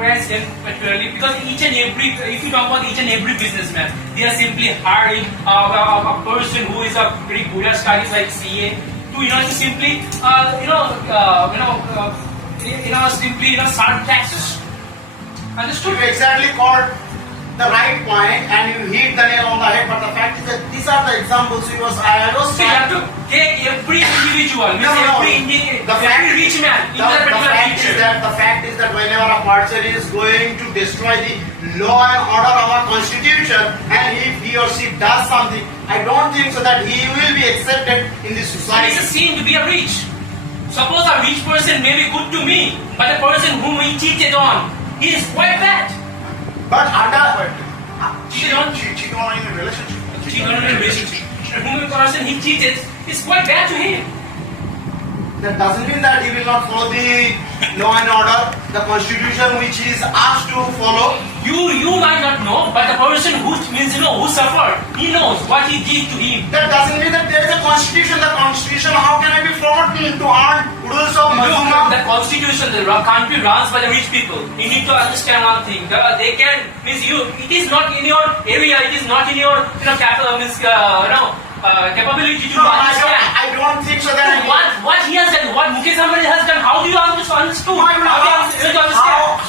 particularly because each and every, if you talk about each and every businessman, they are simply hiring a person who is a very good at studies like CA to to simply simply serve taxes. Understood? You exactly called the right point and you hit the nail on the head, but the fact is that these are the examples I was So you have to take every individual, every rich man into that particular picture. The fact is that whenever a person is going to destroy the law and order of our constitution, and if he or she does something, I don't think so that he will be accepted in this society. It's a sin to be a rich. Suppose a rich person may be good to me, but the person whom he cheated on, he is quite bad. But under Cheated on in a relationship. Whom a person he cheated is quite bad to him. That doesn't mean that he will not follow the law and order, the constitution which he is asked to follow. You might not know, but the person who who suffered, he knows what he did to him. That doesn't mean that there is a constitution. The constitution, how can I be forgotten to earn rules of Mazuma? The constitution, the country runs by the rich people. You need to understand one thing. They can it is not in your area. It is not in your capability to understand. I don't think so that What he has done, what Mukesh Ambani has done, how do you understand?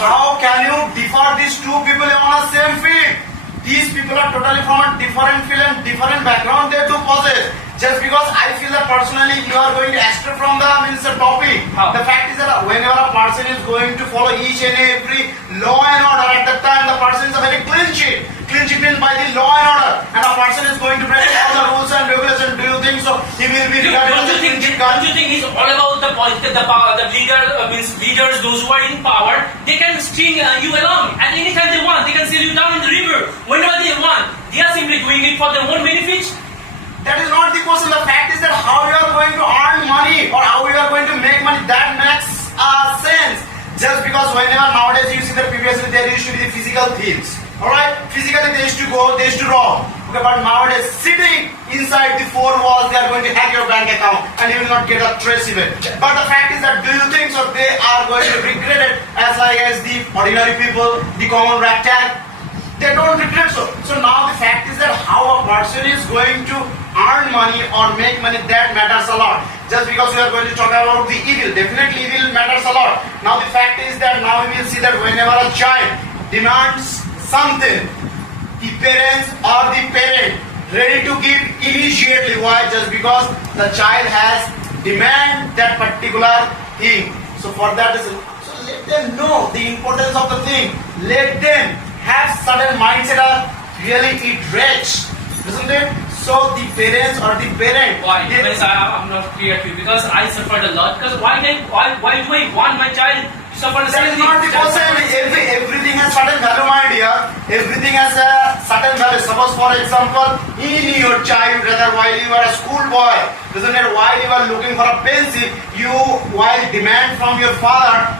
How can you differ these two people on the same field? These people are totally from a different field and different background they do possess. Just because I feel that personally you are going to astray from the topic. The fact is that whenever a person is going to follow each and every law and order, at that time the person is a very clean sheet means by the law and order, and a person is going to break all the rules and regulations. Do you think so? He will be regarded as a clean sheet. Don't you think it's all about the power, the leaders, those who are in power? They can string you along at any time they want. They can sail you down in the river whenever they want. They are simply doing it for their own benefit. That is not the question. The fact is that how you are going to earn money or how you are going to make money, that makes sense. Just because whenever nowadays you see that previously there used to be the physical thieves. Alright? Physically they used to go, they used to rob. Okay, but nowadays sitting inside the four walls they are going to hack your bank account and you will not get a trace even. But the fact is that do you think so they are going to regret it as like as the ordinary people, the common ragtag? They don't regret so. So now the fact is that how a person is going to earn money or make money, that matters a lot. Just because we are going to talk about the evil, definitely evil matters a lot. Now the fact is that now we will see that whenever a child demands something, the parents or the parent ready to give immediately. Why? Just because the child has demand that particular thing. So for that reason, so let them know the importance of the thing. Let them have certain mindset of really eat rich, isn't it? So the parents or the parent. Why? I'm not clear to you because I suffered a lot. Because why do I want my child to suffer the That same is not the question. Everything has certain value, my dear. Everything has a certain value. Suppose, for example, in your child, rather while you are a schoolboy, isn't it? While you are looking for a pencil, while demand from your father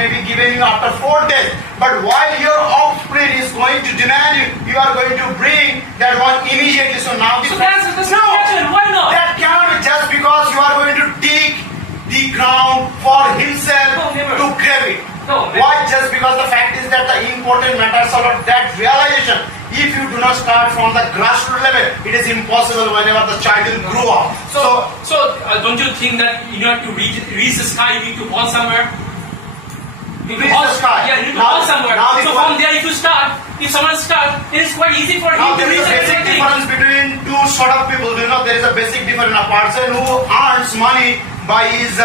may be given you after 4 days. But while your offspring is going to demand you are going to bring that one immediately. So now that's why not? That cannot be just because you are going to dig the ground for himself to grab it. Why? Just because the fact is that the important matters a lot, that realization. If you do not start from the grassroots level, it is impossible whenever the child will grow up. So don't you think that you have to reach the sky, you need to fall somewhere? Reach the sky. Yeah, you need to fall somewhere. So from there, if someone starts, it is quite easy for him to reach there is a basic difference between two sort of people. You know, there is a basic difference. A person who earns money by his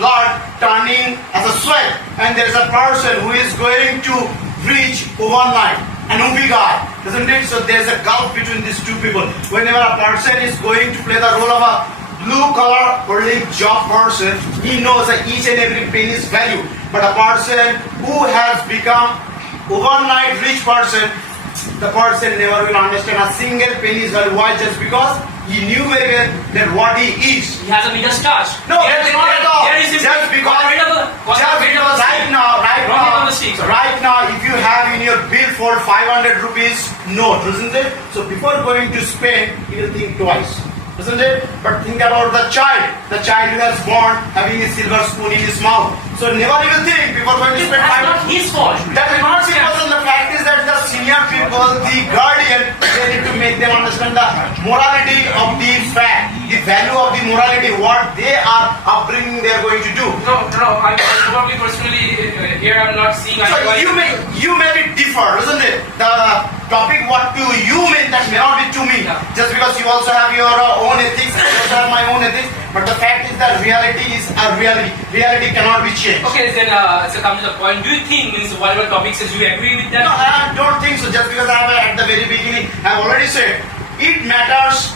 blood turning as a sweat, and there is a person who is going to reach overnight, an UV guy, isn't it? So there is a gulf between these two people. Whenever a person is going to play the role of a blue collar holding job person, he knows that each and every penny's value. But a person who has become overnight rich person, the person never will understand a single penny's value. Why? Just because he knew very well that what he is. He has a Midas touch. No, that's not at all. Just because right now, if you have in your bill for 500 rupees note, isn't it? So before going to spend, you will think twice, isn't it? But think about the child who has born having a silver spoon in his mouth. So never even think before going to spend 500. That's not his fault. That is people, the guardian, they need to make them understand the morality of the fact, the value of the morality, what they are upbringing they are going to do. No, I'm probably personally here I'm not seeing. So you may be differ, isn't it? The topic what to you mean that may not be to me. Yeah. Just because you also have your own ethics, I also have my own ethics. But the fact is that reality is a reality. Reality cannot be changed. Okay, then so come to the point. Do you think means whatever topic says you agree with that? No, I don't think so. Just because I have at the very beginning, I have already said it matters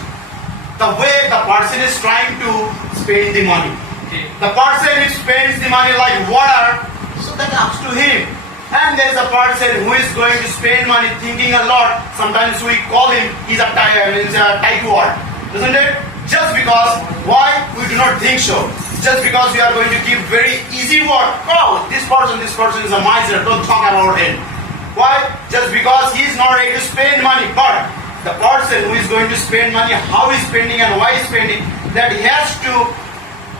the way the person is trying to spend the money. Okay. The person who spends the money like water, so that up to him. And there is a person who is going to spend money thinking a lot. Sometimes we call him he's a tightwad, isn't it? Just because why we do not think so. Just because we are going to give very easy word. Oh, this person is a miser. Don't talk about him. Why? Just because he is not ready to spend money. But the person who is going to spend money, how he is spending and why he is spending, that he has to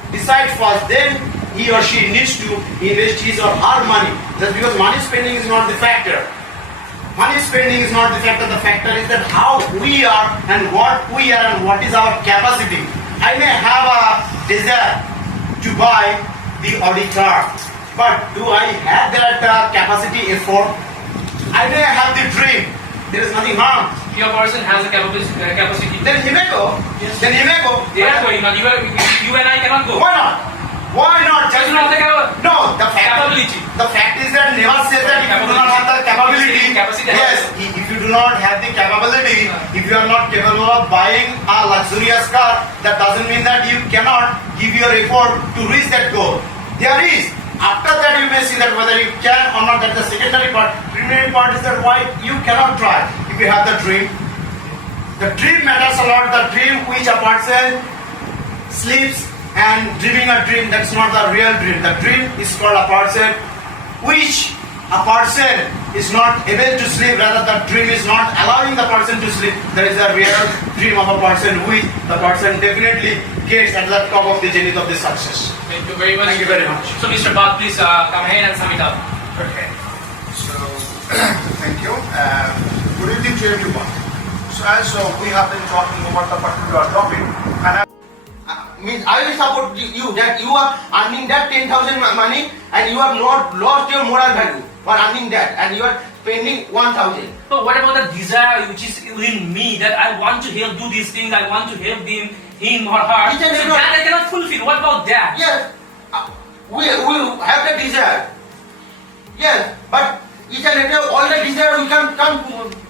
decide first. Then he or she needs to invest his or her money. Just because money spending is not the factor. Money spending is not the factor. The factor is that how we are and what we are and what is our capacity. I may have a desire to buy the Audi car, but do I have that capacity effort? I may have the dream. There is nothing wrong. Your person has a capacity. Then he may go. Yes. Then he may go. They are going on. You and I cannot go. Why not? Why not? Just not the No, the capability. The fact is that never says that if you do not have the capability. Yes, if you do not have the capability, if you are not capable of buying a luxurious car, that doesn't mean that you cannot give your effort to reach that goal. There is. After that you may see that whether you can or not, that's the secondary part. Primary part is that why you cannot try if you have the dream. The dream matters a lot. The dream which a person sleeps and dreaming a dream, that's not the real dream. The dream is called a person which a person is not able to sleep, rather the dream is not allowing the person to sleep. There is a real dream of a person which the person definitely gets at the top of the zenith of the success. Thank you very much. Thank you very much. So Mr. Bhatt, please come ahead and sum it up. Okay. So, thank you. Good evening to everyone. So, as we have been talking about the particular topic, and means I will support you that you are earning that 10,000 money and you have not lost your moral value for earning that and you are spending 1,000. So what about the desire which is in me that I want to help do these things, I want to help him or her. Each and So every- that I cannot fulfill. What about that? Yes, we have the desire. Yes, but each and every all the desire we can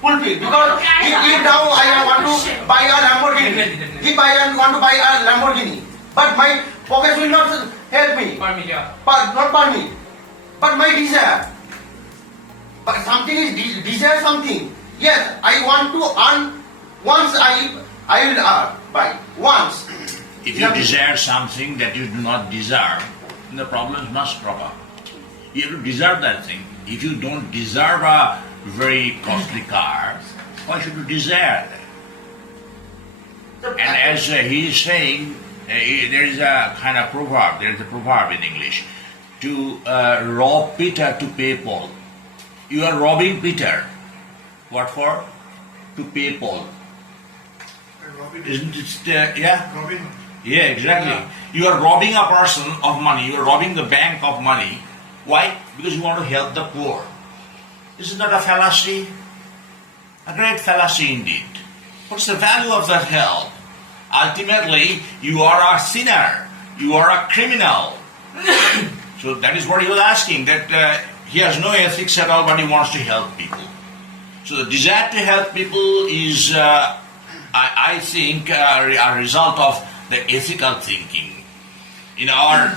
fulfill because if now I want to buy a Lamborghini, if I want to buy a Lamborghini, but my pockets will not help me, For me, yeah. but not for me, but my desire. But something is desire something. Yes, I want to earn once I will buy once. If you desire something that you do not desire, then the problems must crop up. You have to desire that thing. If you don't deserve a very costly car, why should you desire that? And as he is saying, there is a kind of proverb, there is a proverb in English, to rob Peter to pay Paul. You are robbing Peter. What for? To pay Paul. Isn't it, yeah? Robin, Yeah, exactly. You are robbing a person of money, you are robbing the bank of money. Why? Because you want to help the poor. Isn't that a fallacy? A great fallacy indeed. What's the value of that help? Ultimately, you are a sinner. You are a criminal. So that is what he was asking, that he has no ethics at all, but he wants to help people. So the desire to help people is, I think, a result of the ethical thinking. In our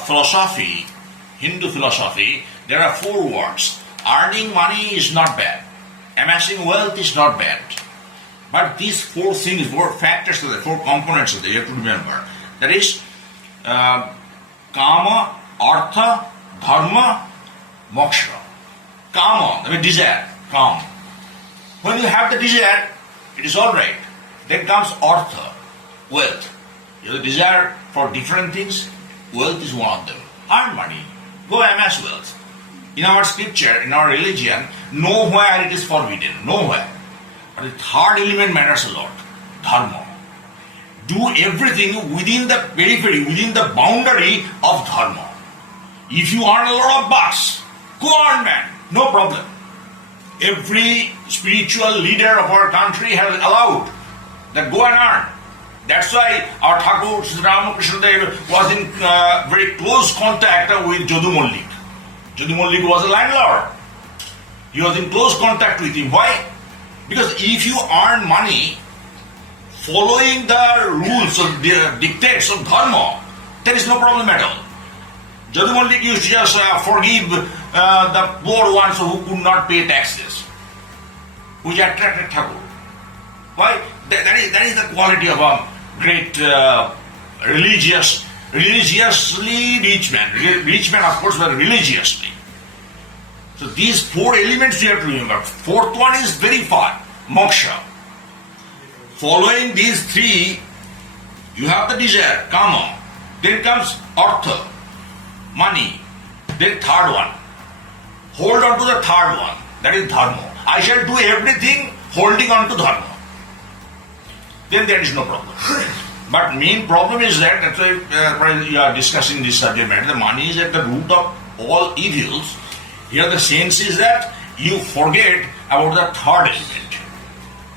philosophy, Hindu philosophy, there are 4 words. Earning money is not bad. Amassing wealth is not bad. But these 4 things, 4 factors, 4 components that you have to remember. That is, kama, artha, dharma, moksha. Kama, I mean desire, kam. When you have the desire, it is all right. Then comes artha, wealth. You have a desire for different things. Wealth is one of them. Earn money. Go amass wealth. In our scripture, in our religion, nowhere it is forbidden. Nowhere. But the third element matters a lot. Dharma. Do everything within the periphery, within the boundary of dharma. If you earn a lot of bucks, go on, man. No problem. Every spiritual leader of our country has allowed that go and earn. That's why our Thakur Sri Ramakrishna Dev was in very close contact with Jadu Mallik. Jadu Mallik was a landlord. He was in close contact with him. Why? Because if you earn money following the rules or the dictates of dharma, there is no problem at all. Jadu Mallik used to just forgive the poor ones who could not pay taxes, which attracted Thakur. Why? That is the quality of a great religiously rich man. Rich man, of course, but religiously. So these four elements you have to remember. Fourth one is very far, moksha. Following these three, you have the desire, kama. Then comes artha, money. Then third one. Hold on to the third one. That is dharma. I shall do everything holding on to dharma. Then there is no problem. But main problem is that's why you are discussing this subject matter. The money is at the root of all evils. Here the sense is that you forget about the third element.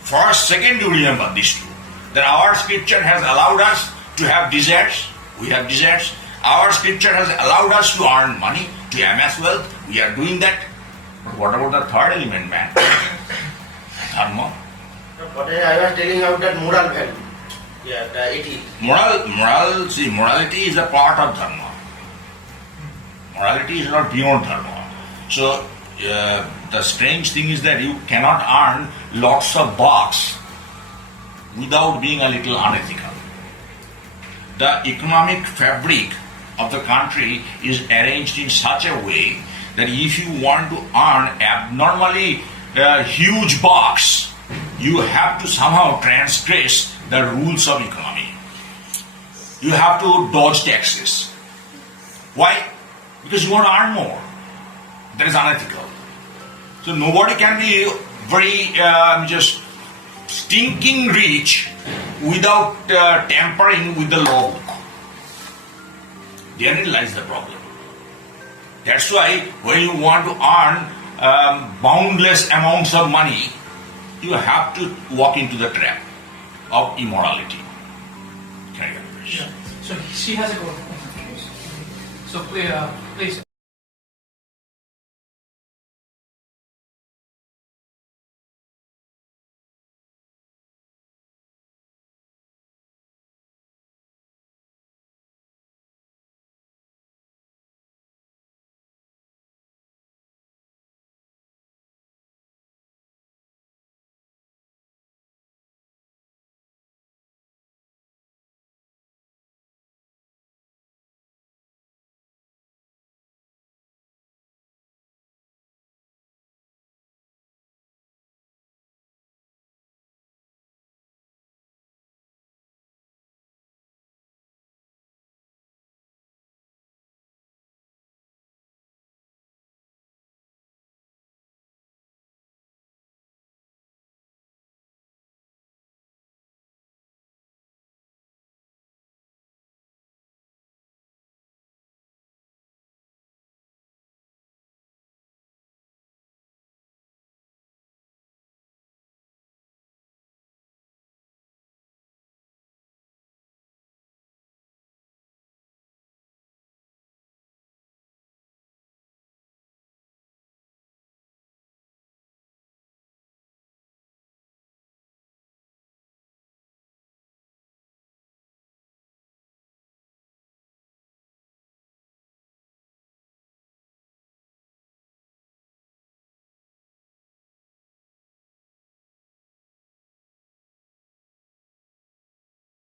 First, second, you remember these two. That our scripture has allowed us to have desires. We have desires. Our scripture has allowed us to earn money, to amass wealth. We are doing that. But what about the third element, man? Dharma. But I was telling about that moral value. Yeah, the 80. Morality is a part of dharma. Morality is not beyond dharma. So, the strange thing is that you cannot earn lots of bucks without being a little unethical. The economic fabric of the country is arranged in such a way that if you want to earn abnormally huge bucks, you have to somehow transgress the rules of economy. You have to dodge taxes. Why? Because you want to earn more. That is unethical. So nobody can be very just stinking rich without tampering with the law book. Therein lies the problem. That's why when you want to earn boundless amounts of money, you have to walk into the trap of immorality. Yeah. So she has a go. So please.